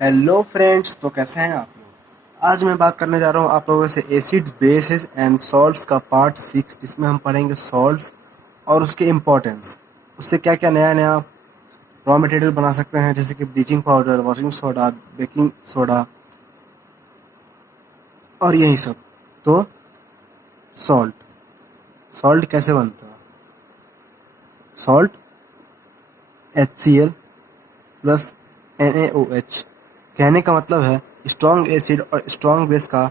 Hello friends, तो कैसे हैं आप लोग। आज मैं बात करने जा रहा हूँ आप लोगों से एसिड्स बेसिस एंड सॉल्ट्स का पार्ट 6, जिसमें हम पढ़ेंगे सॉल्ट्स और उसके इम्पोर्टेंस, उससे क्या क्या नया नया रॉ मटेरियल बना सकते हैं, जैसे कि bleaching powder, washing soda, baking soda और यही सब। तो सॉल्ट सॉल्ट कैसे बनता है। Salt HCl plus NaOH। कहने का मतलब है स्ट्रॉन्ग एसिड और स्ट्रॉन्ग बेस का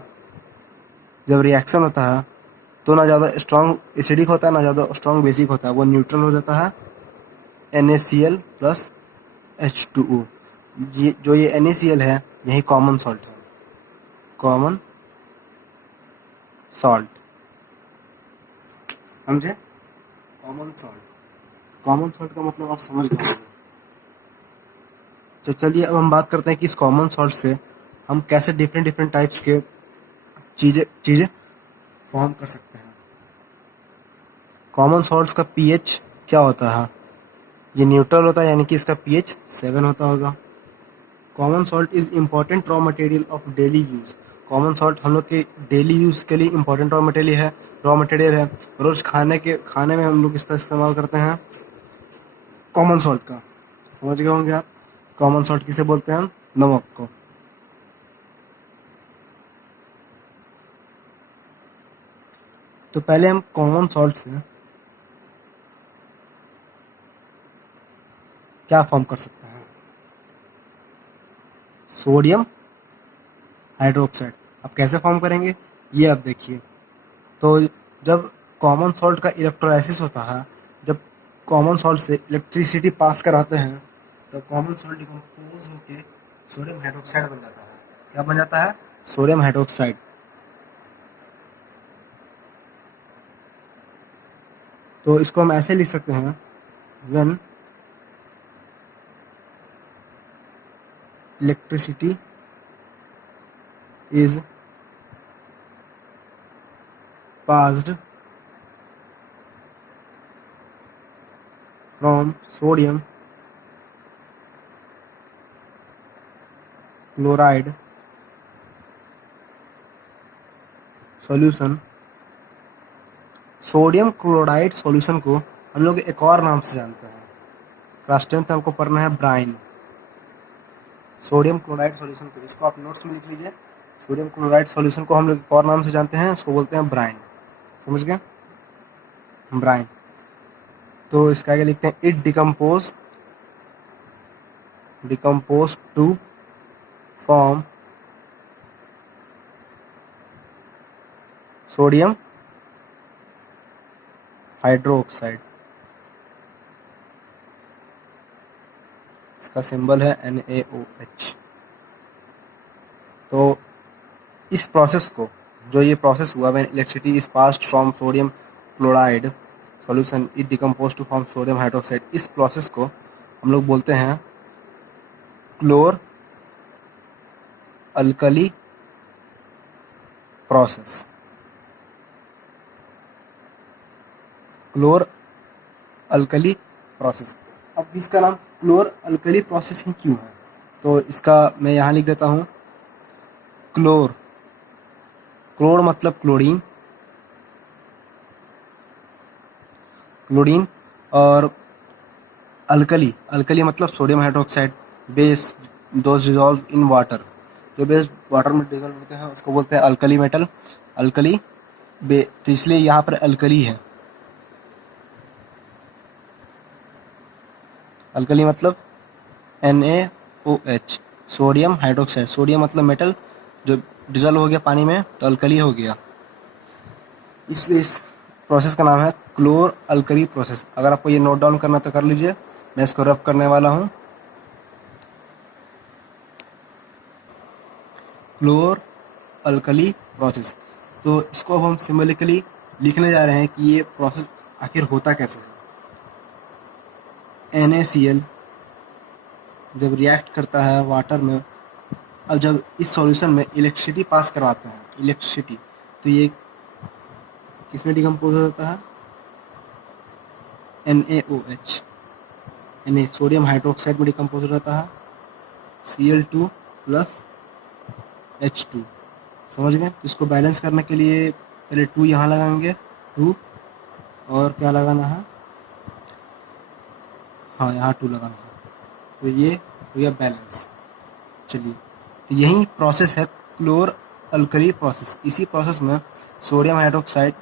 जब रिएक्शन होता है तो ना ज़्यादा स्ट्रॉन्ग एसिडिक होता है ना ज़्यादा स्ट्रॉन्ग बेसिक होता है, वो न्यूट्रल हो जाता है। NaCl plus H2O। ये NaCl है, यही कॉमन सॉल्ट है। कॉमन सॉल्ट, समझे। कॉमन सॉल्ट का मतलब आप समझ गए होंगे। तो चलिए अब हम बात करते हैं कि इस कॉमन सॉल्ट से हम कैसे डिफरेंट डिफरेंट टाइप्स के चीज़ें चीज़ें फॉर्म कर सकते हैं। कॉमन सॉल्ट्स का पीएच क्या होता है। ये न्यूट्रल होता है, यानी कि इसका पीएच 7 होता होगा। Common salt is important raw material of daily use. Common salt हम लोग के डेली यूज़ के लिए इम्पॉर्टेंट रॉ मटेरियल है। रोज़ खाने में हम लोग इसका इस्तेमाल करते हैं कॉमन सॉल्ट का। समझ गए होंगे आप। कॉमन सॉल्ट किसे बोलते हैं हम, नमक को। तो पहले हम कॉमन सॉल्ट से क्या फॉर्म कर सकते हैं। Sodium hydroxide. अब कैसे फॉर्म करेंगे ये अब देखिए। तो जब कॉमन सॉल्ट का इलेक्ट्रोलाइसिस होता है, जब कॉमन सॉल्ट से इलेक्ट्रिसिटी पास कराते हैं, तो कॉमन सॉल्ट डिकम्पोज होकर सोडियम हाइड्रोक्साइड बन जाता है। क्या बन जाता है, सोडियम हाइड्रोक्साइड। तो इसको हम ऐसे लिख सकते हैं, when electricity is passed from sodium chloride solution. Sodium chloride solution को हम लोग एक और नाम से जानते हैं। क्लास 10th हमको पढ़ना है ब्राइन। सोडियम क्लोराइड सॉल्यूशन को, इसको आप नोट्स में लिख लीजिए। सोडियम क्लोराइड सॉल्यूशन को हम लोग एक और नाम से जानते हैं, उसको बोलते हैं ब्राइन। समझ गए, ब्राइन। तो इसका आगे लिखते हैं, it decompose to form sodium hydroxide. इसका सिंबल है NaOH। तो इस प्रोसेस को, जो ये प्रोसेस हुआ, when electricity is passed from sodium chloride solution it decompose to form sodium hydroxide, इस प्रोसेस को हम लोग बोलते हैं chlor alkali process. Chlor alkali process. अब इसका नाम क्लोर अल्कली प्रोसेस ही क्यों है, तो इसका मैं यहाँ लिख देता हूँ। क्लोर, क्लोर मतलब क्लोरीन, क्लोरीन। और अल्कली, अल्कली मतलब sodium hydroxide. Base, those dissolve in water, जो बेस वाटर में डिजॉल्व होते हैं उसको बोलते हैं अल्कली मेटल। अल्कली तो इसलिए यहाँ पर अल्कली है। अल्कली मतलब NaOH, सोडियम हाइड्रोक्साइड। सोडियम मतलब मेटल जो डिजॉल्व हो गया पानी में, तो अल्कली हो गया। इसलिए इस प्रोसेस का नाम है क्लोर अल्कली प्रोसेस। अगर आपको ये नोट डाउन करना तो कर लीजिए, मैं इसको रब करने वाला हूँ। क्लोर अल्कली प्रोसेस। तो इसको अब हम सिम्बलिकली लिखने जा रहे हैं कि ये प्रोसेस आखिर होता कैसे है। NaCl जब रिएक्ट करता है वाटर में, अब जब इस सॉल्यूशन में इलेक्ट्रिसिटी पास करवाते हैं, इलेक्ट्रिसिटी, तो ये किसमें डिकम्पोज हो जाता है, NaOH, सोडियम हाइड्रोक्साइड में डिकम्पोज हो जाता है, Cl2 प्लस H2। समझ गए? तो इसको बैलेंस करने के लिए पहले 2 यहाँ लगाएंगे, 2, और क्या लगाना है, हाँ यहाँ 2 लगाना है। तो ये हो गया बैलेंस। चलिए, तो यही प्रोसेस है क्लोर अल्कली प्रोसेस। इसी प्रोसेस में सोडियम हाइड्रोक्साइड,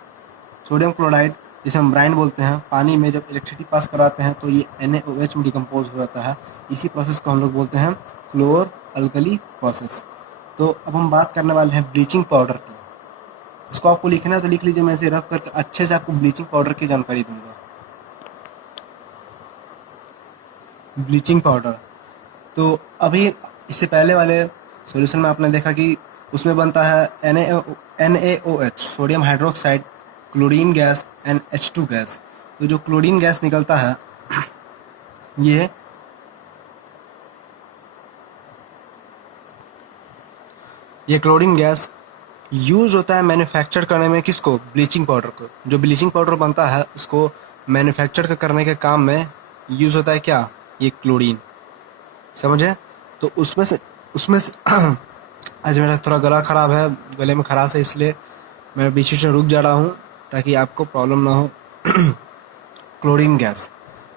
सोडियम क्लोराइड, जिसे हम ब्राइन बोलते हैं, पानी में जब इलेक्ट्रिसिटी पास कराते हैं तो ये NaOH में डिकम्पोज हो जाता है। इसी प्रोसेस को हम लोग बोलते हैं क्लोर अल्कली प्रोसेस। तो अब हम बात करने वाले हैं ब्लीचिंग पाउडर की। इसको आपको लिखना है तो लिख लीजिए, मैं इसे रफ करके अच्छे से आपको ब्लीचिंग पाउडर की जानकारी दूंगा। ब्लीचिंग पाउडर, तो अभी इससे पहले वाले सॉल्यूशन में आपने देखा कि उसमें बनता है NaOH, sodium hydroxide, chlorine gas and H2 gas. तो जो क्लोरीन गैस निकलता है ये क्लोरीन गैस यूज होता है मैन्युफैक्चर करने में, किसको, ब्लीचिंग पाउडर को। जो ब्लीचिंग पाउडर बनता है उसको मैन्युफैक्चर करने के काम में यूज होता है क्या, ये क्लोरीन। समझे? तो उसमें से आज मेरा थोड़ा गला ख़राब है, गले में खराश है, इसलिए मैं बीच बीच में रुक जा रहा हूँ ताकि आपको प्रॉब्लम ना हो। क्लोरीन गैस,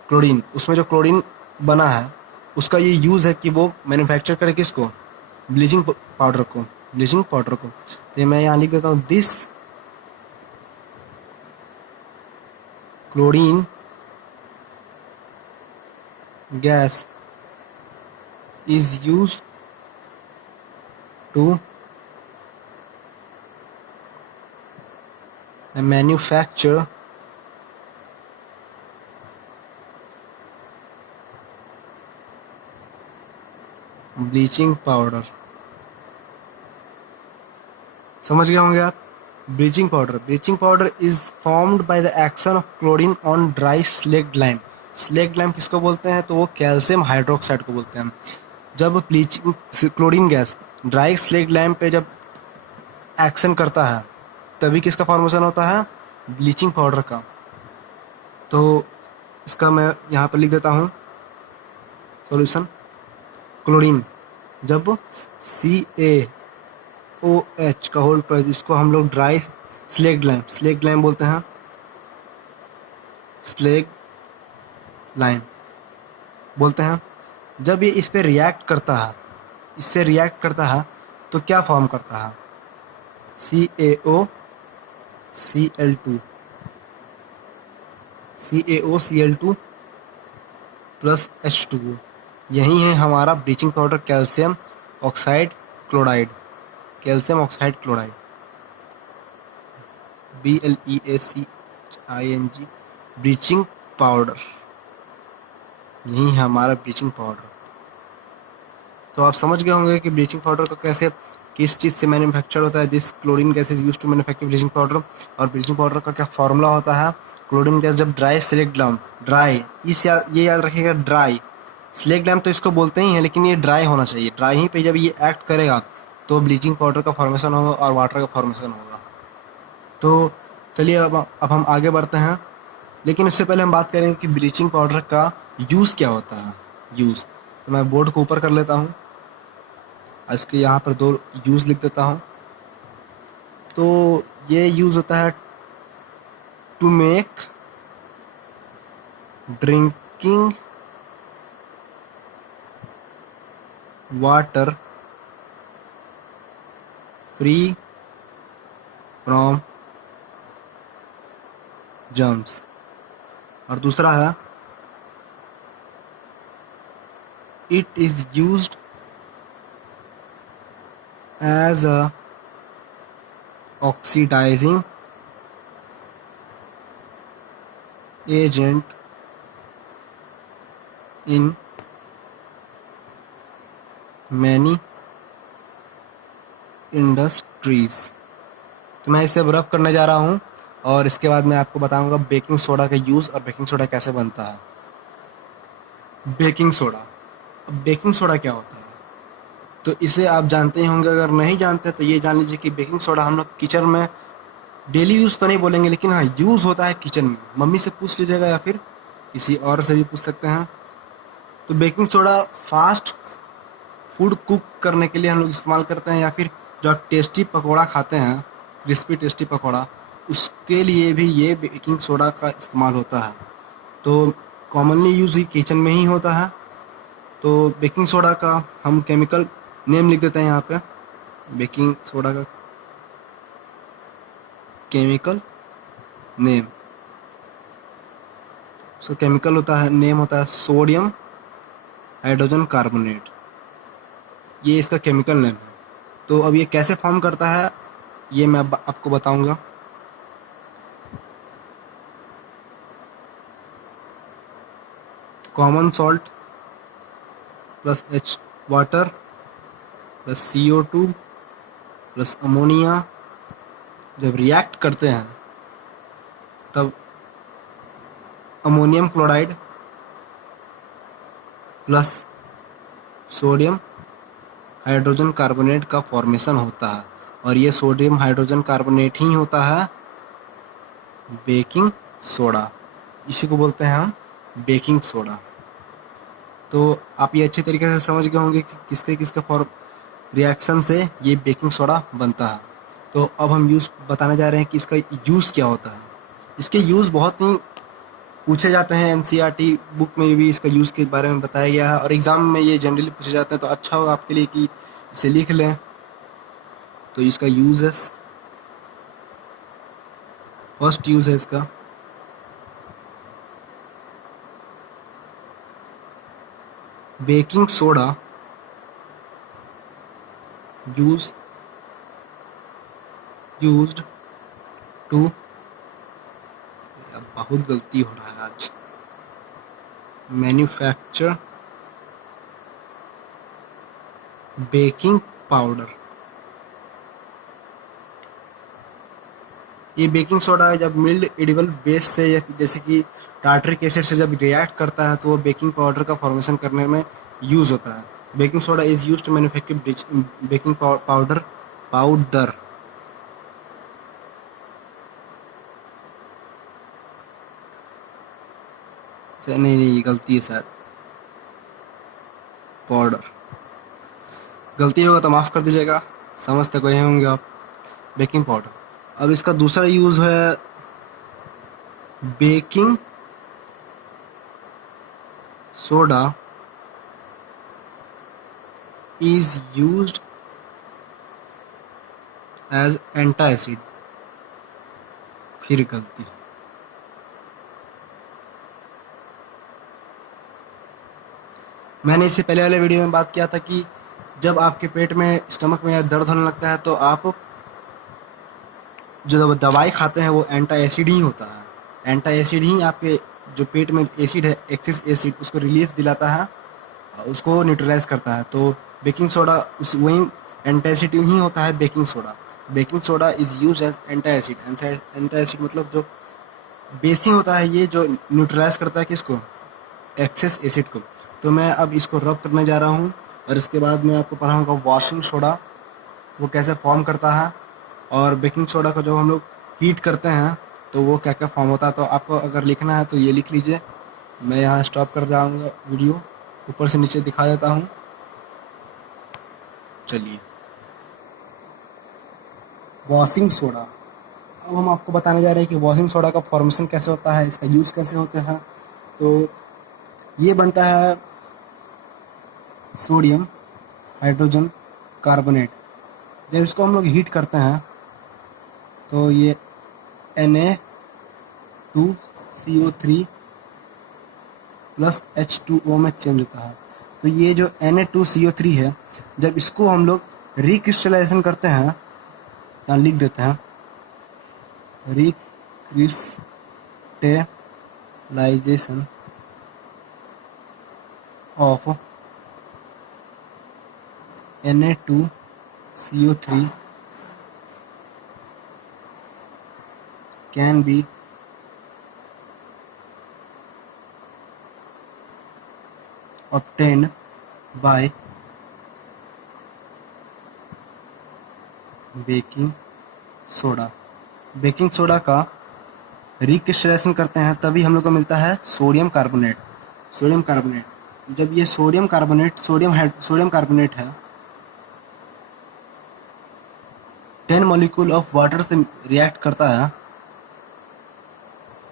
क्लोरीन, उसमें जो क्लोरीन बना है उसका ये यूज़ है कि वो मैन्युफैक्चर करे किसको, ब्लीचिंग पाउडर को, ब्लीचिंग पाउडर को। तो मैं यहाँ लिख देता हूँ, this chlorine gas is used to manufacture bleaching powder. समझ गए होंगे आप? Bleaching powder is formed by the action of chlorine on dry slaked lime. Slaked lime किसको बोलते हैं, तो वो कैल्शियम हाइड्रोक्साइड को बोलते हैं। जब bleaching chlorine gas dry slaked lime पे जब एक्शन करता है तभी किसका फॉर्मेशन होता है, ब्लीचिंग पाउडर का। तो इसका मैं यहाँ पर लिख देता हूँ सॉल्यूशन। क्लोरीन जब CaOH का होल पर, जिसको हम लोग ड्राई स्लेक्ड लाइम बोलते हैं, स्लेक्ड लाइम बोलते हैं, जब ये इस पे रिएक्ट करता है, इससे रिएक्ट करता है तो क्या फॉर्म करता है, CaOCl2 प्लस H2O। यही है हमारा bleaching powder, calcium oxide chloride, calcium oxide chloride, BleachIng, bleaching powder. यही है हमारा ब्लीचिंग पाउडर। तो आप समझ गए होंगे कि ब्लीचिंग पाउडर को कैसे, किस चीज़ से मैन्युफैक्चर होता है। This chlorine gas is use to manufacture bleaching powder. और ब्लीचिंग पाउडर का क्या फॉर्मूला होता है, क्लोरीन गैस जब ड्राई स्लेक्ड लाइम, ड्राई, ये याद रखिएगा, ड्राई स्लेक्ड लाइम तो इसको बोलते ही हैं, लेकिन ये ड्राई होना चाहिए। ड्राई ही पे जब ये एक्ट करेगा तो ब्लीचिंग पाउडर का फॉर्मेशन होगा और वाटर का फॉर्मेशन होगा। तो चलिए अब हम आगे बढ़ते हैं, लेकिन उससे पहले हम बात करेंगे कि ब्लीचिंग पाउडर का यूज़ क्या होता है। यूज़, तो मैं बोर्ड को ऊपर कर लेता हूँ, इसके यहाँ पर 2 यूज़ लिख देता हूँ। तो ये यूज़ होता है to make drinking water free from germs. और दूसरा है, it is used as a oxidising agent in many industries. तो मैं इसे रब करने जा रहा हूँ और इसके बाद मैं आपको बताऊंगा बेकिंग सोडा का यूज़ और बेकिंग सोडा कैसे बनता है। बेकिंग सोडा, अब बेकिंग सोडा क्या होता है तो इसे आप जानते ही होंगे, अगर नहीं जानते तो ये जान लीजिए कि बेकिंग सोडा हम लोग किचन में डेली यूज़ तो नहीं बोलेंगे, लेकिन हाँ यूज़ होता है किचन में। मम्मी से पूछ लीजिएगा या फिर किसी और से भी पूछ सकते हैं। तो baking soda fast food cook करने के लिए हम लोग इस्तेमाल करते हैं, या फिर जो आप टेस्टी पकौड़ा खाते हैं, क्रिस्पी टेस्टी पकौड़ा, उसके लिए भी ये बेकिंग सोडा का इस्तेमाल होता है। तो कॉमनली यूज़ ही किचन में ही होता है। तो बेकिंग सोडा का हम केमिकल नेम लिख देते हैं यहाँ पे। बेकिंग सोडा का केमिकल नेम, उसका केमिकल होता है, नेम होता है सोडियम हाइड्रोजन कार्बोनेट। ये इसका केमिकल नेम है। तो अब ये कैसे फॉर्म करता है ये मैं अब आपको बताऊंगा। Common salt plus H water plus CO2 plus ammonia जब रिएक्ट करते हैं तब ammonium chloride plus sodium hydrogen carbonate का फॉर्मेशन होता है, और ये सोडियम हाइड्रोजन कार्बोनेट ही होता है बेकिंग सोडा। इसी को बोलते हैं हम बेकिंग सोडा। तो आप ये अच्छे तरीके से समझ गए होंगे कि किसके किसके फॉर्म रिएक्शन से ये बेकिंग सोडा बनता है। तो अब हम यूज़ बताने जा रहे हैं कि इसका यूज़ क्या होता है। इसके यूज़ बहुत ही पूछे जाते हैं, NCERT बुक में भी इसका यूज़ के बारे में बताया गया है, और एग्ज़ाम में ये जनरली पूछे जाते हैं। तो अच्छा होगा आपके लिए कि इसे लिख लें। तो इसका यूज़ है, फर्स्ट यूज़ है इसका बेकिंग सोडा यूज्ड टू, बहुत गलती हो रहा है आज, मैन्युफैक्चर बेकिंग पाउडर। ये बेकिंग सोडा जब मिल्ड एडिबल बेस से, जैसे कि टार्टरिक एसिड से जब रिएक्ट करता है तो वो बेकिंग पाउडर का फॉर्मेशन करने में यूज़ होता है। Baking soda is used to manufacture baking powder नहीं गलती है शायद, पाउडर। गलती होगा तो माफ़ कर दीजिएगा, समझते कोई होंगे आप। Baking powder. अब इसका दूसरा यूज़ है baking soda is used as antacid. फिर गलती, मैंने इससे पहले वाले वीडियो में बात किया था कि जब आपके पेट में, स्टमक में दर्द होने लगता है तो आप जो दवाई खाते हैं वो एंटासिड ही होता है। एंटासिड ही आपके जो पेट में एसिड है, एक्सेस एसिड, उसको रिलीफ दिलाता है, उसको न्यूट्रलाइज करता है। तो बेकिंग सोडा उस वही एंटासिड ही होता है baking soda. Baking soda is use as antacid. Antacid मतलब जो बेसिंग होता है, ये जो न्यूट्रलाइज करता है किसको, एक्सेस एसिड को। तो मैं अब इसको रब करने जा रहा हूँ, और इसके बाद मैं आपको पढ़ाऊँगा वॉशिंग सोडा वो कैसे फॉर्म करता है, और बेकिंग सोडा को जब हम लोग हीट करते हैं तो वो क्या क्या फॉर्म होता है। तो आपको अगर लिखना है तो ये लिख लीजिए। मैं यहाँ स्टॉप कर जाऊँगा वीडियो, ऊपर से नीचे दिखा देता हूँ। चलिए, वॉशिंग सोडा। अब हम आपको बताने जा रहे हैं कि वॉशिंग सोडा का फॉर्मेशन कैसे होता है, इसका यूज़ कैसे होता है। तो ये बनता है सोडियम हाइड्रोजन कार्बोनेट। जब इसको हम लोग हीट करते हैं तो ये Na2CO3 प्लस H2O में चेंज होता है। तो ये जो Na2CO3 है, जब इसको हम लोग रिक्रिस्टलाइजेशन करते हैं, यहाँ लिख देते हैं recrystallisation of Na2CO3 can be obtained by baking soda. Baking soda का रिक्रिस्टलाइजेशन करते हैं तभी हम लोग को मिलता है सोडियम कार्बोनेट। सोडियम कार्बोनेट जब ये सोडियम कार्बोनेट है 10 मॉलिक्यूल ऑफ वाटर से रिएक्ट करता है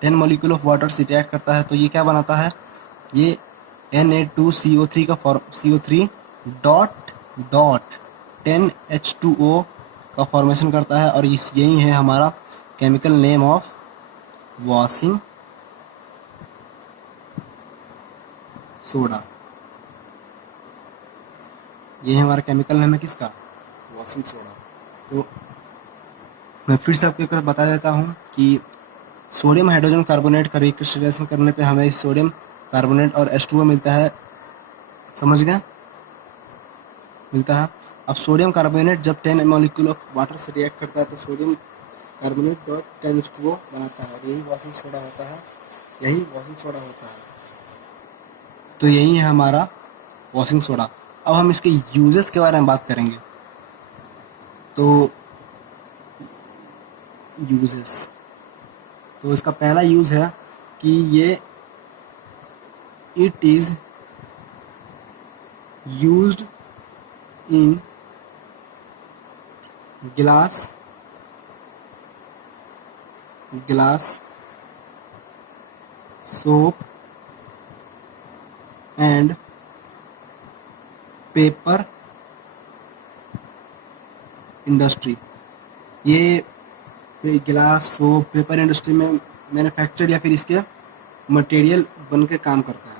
10 मॉलिक्यूल ऑफ वाटर से रिएक्ट करता है तो ये क्या बनाता है, ये Na2CO3 का CO3 डॉट डॉट 10H2O का फॉर्मेशन करता है, और यही है हमारा chemical name of washing soda. ये है हमारा केमिकल नेम है किसका, वॉशिंग सोडा। तो मैं फिर से आपको एक बार बता देता हूँ कि सोडियम हाइड्रोजन कार्बोनेट का रिक्रिस्टलाइजेशन करने पे हमें सोडियम कार्बोनेट और H2O मिलता है, समझ गए, मिलता है। अब सोडियम कार्बोनेट जब 10 मॉलिक्यूल ऑफ वाटर से रिएक्ट करता है तो सोडियम कार्बोनेट डॉट 10H2O बनाता है, और यही वॉशिंग सोडा होता है, तो यही है हमारा वॉशिंग सोडा। अब हम इसके यूजेस के बारे में बात करेंगे। तो यूजेस, तो इसका पहला यूज़ है कि ये it is used in glass soap and paper industry. ये गिलास सोप पेपर इंडस्ट्री में मैन्युफैक्चर या फिर इसके मटेरियल बन के काम करता है।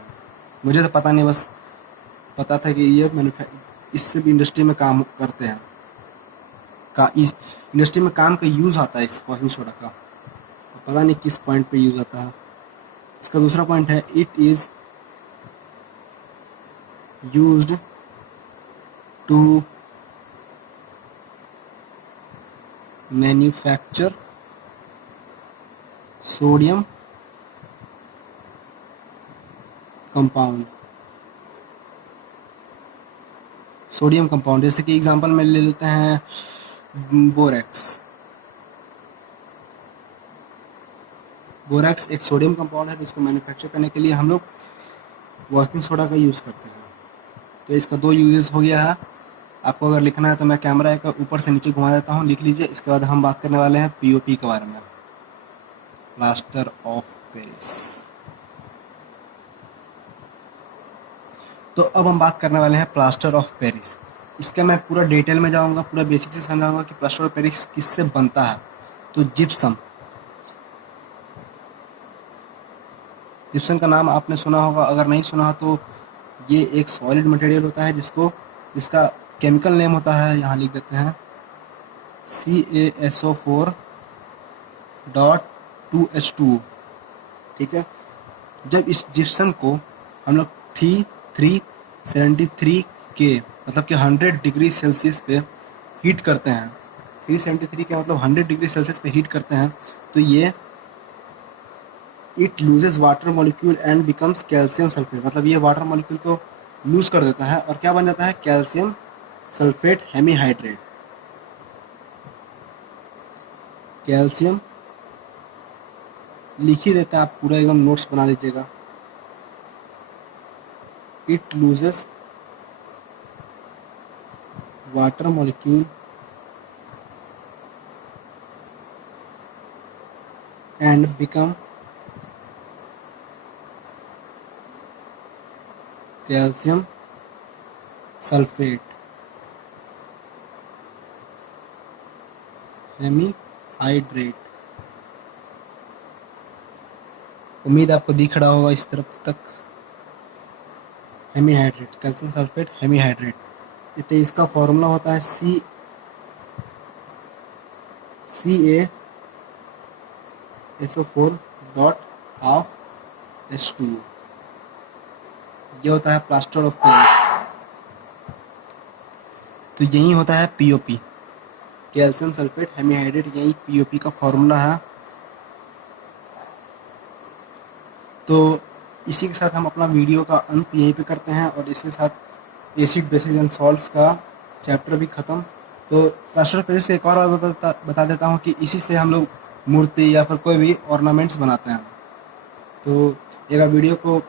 मुझे तो पता नहीं, बस पता था कि ये इससे भी इंडस्ट्री में काम करते हैं, इस इंडस्ट्री में काम का यूज़ आता है इस वॉशिंग सोडा का, पता नहीं किस पॉइंट पे यूज़ आता है। इसका दूसरा पॉइंट है it is used to manufacture sodium compound. जैसे कि एग्जांपल में ले लेते हैं बोरेक्स एक सोडियम कंपाउंड है, जिसको मैन्युफैक्चर करने के लिए हम लोग वॉशिंग सोडा का यूज़ करते हैं। तो इसका 2 यूजेस हो गया है। आपको अगर लिखना है तो मैं कैमरा का ऊपर से नीचे घुमा देता हूँ, लिख लीजिए। इसके बाद हम बात करने वाले हैं POP के बारे में, प्लास्टर ऑफ पेरिस। तो अब हम बात करने वाले हैं प्लास्टर ऑफ पेरिस। इसका मैं पूरा डिटेल में जाऊंगा, पूरा बेसिक से समझाऊंगा कि प्लास्टर ऑफ पेरिस किससे बनता है। तो जिप्सम का नाम आपने सुना होगा, अगर नहीं सुना तो ये एक सॉलिड मटेरियल होता है जिसका केमिकल नेम होता है, यहाँ लिख देते हैं CaSO4.2H2O। ठीक है, जब इस जिप्सम को हम लोग 373 के मतलब कि 100 डिग्री सेल्सियस पे हीट करते हैं, 373 के मतलब 100 डिग्री सेल्सियस पे हीट करते हैं, तो ये it loses water molecule and becomes calcium sulphate. मतलब ये वाटर मॉलिक्यूल को लूज कर देता है और क्या बन जाता है, कैल्शियम सल्फेट हेमीहाइड्रेट। कैल्शियम लिख ही देता है, आप पूरा एकदम नोट्स बना लीजिएगा। It loses water molecule and become calcium sulphate hemihydrate. उम्मीद आपको दिख रहा होगा इस तरफ तक, हेमीहाइड्रेट, कैल्शियम सल्फेट हेमीहाइड्रेट। तो इसका फॉर्मूला होता है CaSO4.12H2O। ये होता है प्लास्टर ऑफ पेरिस। तो यही होता है POP, कैल्शियम सल्फेट हेमीहाइड्रेट, यही POP का फॉर्मूला है। तो इसी के साथ हम अपना वीडियो का अंत यहीं पे करते हैं, और इसके साथ एसिड बेसिस एंड सॉल्ट्स का चैप्टर भी ख़त्म। तो प्लास्टर ऑफ पेरिस से एक और बता देता हूँ कि इसी से हम लोग मूर्ति या फिर कोई भी ऑर्नामेंट्स बनाते हैं। तो एक वीडियो को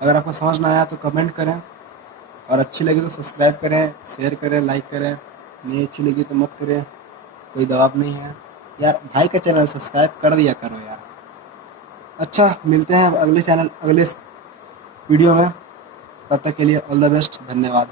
अगर आपको समझ ना आया तो कमेंट करें, और अच्छी लगी तो सब्सक्राइब करें, शेयर करें, लाइक करें। नहीं अच्छी लगी तो मत करें, कोई दबाव नहीं है यार। भाई का चैनल सब्सक्राइब कर दिया करो यार। अच्छा, मिलते हैं अगले वीडियो में। तब तक के लिए ऑल द बेस्ट, धन्यवाद।